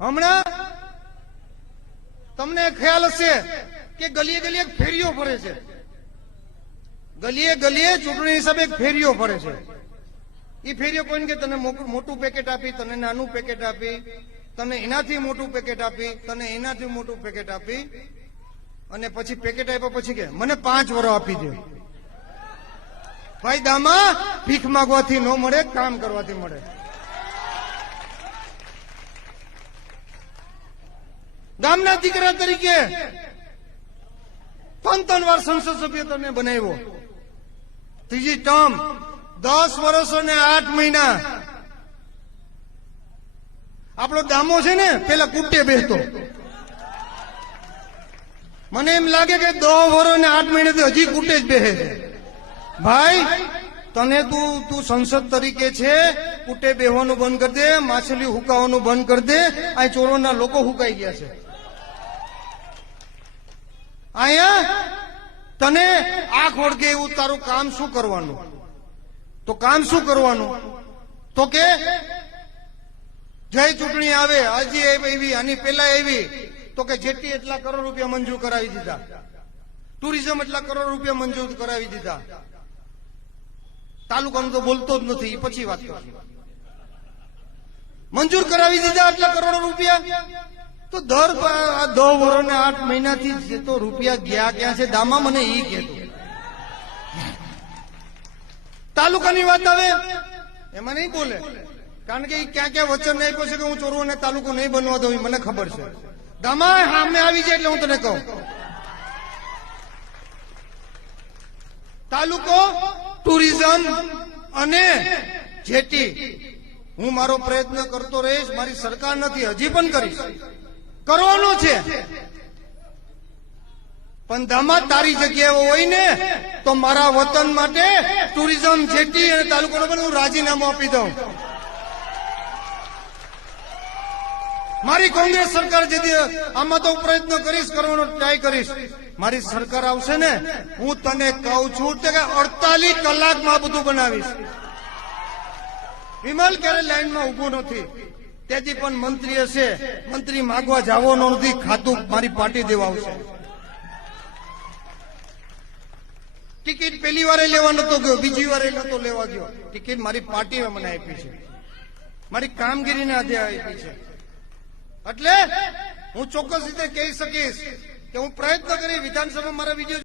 હમણાં તમને ખ્યાલ હશે કે ગલીએ ગલીએ ફેરીઓ ફરે છે, ગલીએ ગલીએ ચૂંટણી હિસાબે ફેરીઓ ફરે છે. એ ફેરીઓ કોઈને કે તને મોટું પેકેટ આપી, તને નાનું પેકેટ આપી, તને એનાથી મોટું પેકેટ આપી, તને એનાથી મોટું પેકેટ આપી, અને પછી પેકેટ આપ્યા પછી કે મને 5 વર્ષ આપી દે. ભાઈ દામા ભીખ માંગવાથી ન મળે, કામ કરવાથી મળે. ગામના દીકરા તરીકે 3 વાર સંસદ સભ્ય તને બનાવ્યો, ત્રીજી ટર્મ, 10 વર્ષ અને 8 મહિના. આપણો દામો છે ને પેલા કુટ્ટે બેસતો. મને એમ લાગે કે 10 વર્ષ અને 8 મહિનાથી હજી કુટ્ટે જ બેસે છે. ભાઈ તને તું સંસદ તરીકે છે, કુટ્ટે બેહવાનું બંધ કરી દે, માછલી હુકાવાનું બંધ કરી દે. આ ચોરોના લોકો હુકાઈ ગયા છે. અહીંયા તને આંખ ઓળગે એવું તારું કામ શું કરવાનું? તો કામ શું કરવાનું? તો કે જય ચૂંટણી આવે, હજી એવી, આની પેલા એવી, તો કે જેટલી એટલા કરોડ રૂપિયા મંજૂર કરાવી દીધા, ટુરિઝમ એટલા કરોડ રૂપિયા મંજૂર કરાવી દીધા. તાલુકાનું તો બોલતો જ નથી, પછી વાત કરશું. મંજૂર કરાવી દીધા આટલા કરોડો રૂપિયા. તો દર 10 વર્ષ ને 8 મહિનાથી તો રૂપિયા ગયા ક્યાં છે દામા? મને ઈ કહેતો. તાલુકાની વાત આવે એમાં નહીં બોલે, કારણ કે ક્યાં ક્યાં વચન આપ્યો છે કે હું ચોરોને તાલુકો નહીં બનવા દઉં, મને ખબર છે. દામા સામે આવી જાય એટલે હું તને કહું, તાલુકો, ટુરિઝમ અને જેટી હું મારો પ્રયત્ન કરતો રહીશ. મારી સરકાર નથી, હજી પણ કરીશ, કરવાનો છે. પણ દામા તારી જગ્યાએ હોય ને તો મારા વતન માટે ટુરિઝમ, જેટી અને તાલુકાનો પણ હું રાજીનામું આપી દઉં. મારી કોંગ્રેસ સરકાર જેથી આમાં તો પ્રયત્ન કરીશ, કરવાનો ટ્રાય કરીશ. મારી સરકાર આવશે ને, હું તને કહું છું કે 48 કલાકમાં બધું બનાવીશ. વિમલ ક્યારે લાઈનમાં ઉભો નથી, તેથી પણ મંત્રી હશે, મંત્રી માગવા જવાનો નથી, ખાતું મારી પાર્ટી દેવા આવશે. ટિકિટ પહેલી વારે લેવા નતો ગયો, બીજી વારે નતો લેવા ગયો. ટિકિટ મારી પાર્ટીએ મને આપી છે, મારી કામગીરીને આધારે આપી છે. એટલે હું ચોક્કસ રીતે કહી શકીશ કે હું પ્રયત્ન કરી વિધાનસભા મારા વિજય